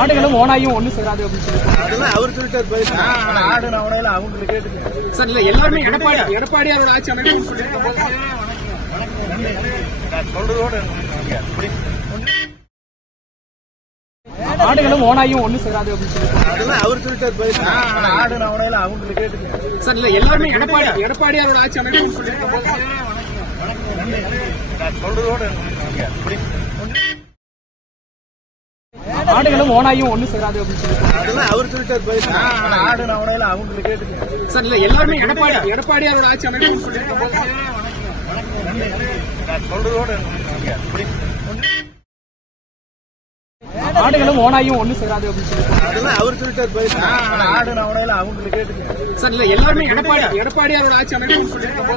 ஆடுகளும் ஓனாயும் ஒண்ணு சேராது அப்படின்னு சொல்லி அதெல்லாம் அவர் சொல்லிட்டாரு. ஆடு நவனையில அவங்க கேட்டுங்க சார். இல்ல எல்லாருமே எடப்பாடியாரோட ஆட்சி அமைக்கும் சொல்லியிருக்காங்க. ஆடுகளும் ஓனாயும் ஒண்ணு சேராது அப்படின்னு சொல்லி அதெல்லாம் அவர் சொல்லிட்டாரு. ஆடு நவனையில அவங்க கேட்டுங்க சார். இல்ல எல்லாருமே எடப்பாடியாரோட ஆட்சி அமைக்கும் சொல்லியிருக்காங்க. ஆடுகளும் ஓனாயும் ஒண்ணு சேராது அப்படின்னு சொல்லி அதெல்லாம் அவர் சொல்லிட்டாரு. ஆடு நவனையில அவங்க கேட்டுங்க சார். இல்ல எல்லாருமே எடப்பாடியாரோட ஆட்சி அமைக்கும் சொல்லியிருக்காங்க. ஆடுகளும் ஓனாயும் ஒண்ணு சேராது அப்படின்னு சொல்லி அதெல்லாம் அவர் சொல்லிட்டாரு. ஆடு நவனையில அவங்க கேட்டுங்க சார். இல்ல எல்லாருமே எடப்பாடியாரோட ஆட்சி அமைக்கும் சொல்லியிருக்காங்க.